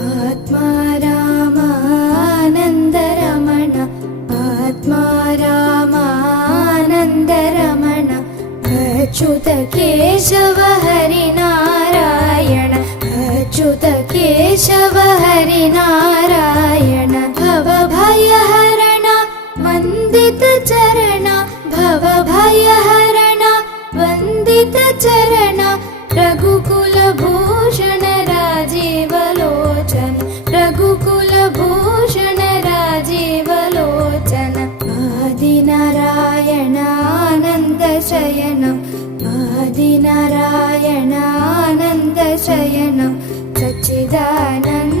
आत्मा रामानन्दरमण आत्मा रामानन्दरमण अच्युत केशव हरिनारायण अच्युत केशव हरिनारायण भवभयहरण वन्दित चरण भवभयहरण वन्दित चरण रघुकुलभूषण राजीवलोचन रघुकुलभूषण राजीवलोचन आदिनारायणानन्दशयनं आदिनारायणानन्दशयनं सच्चिदानन्द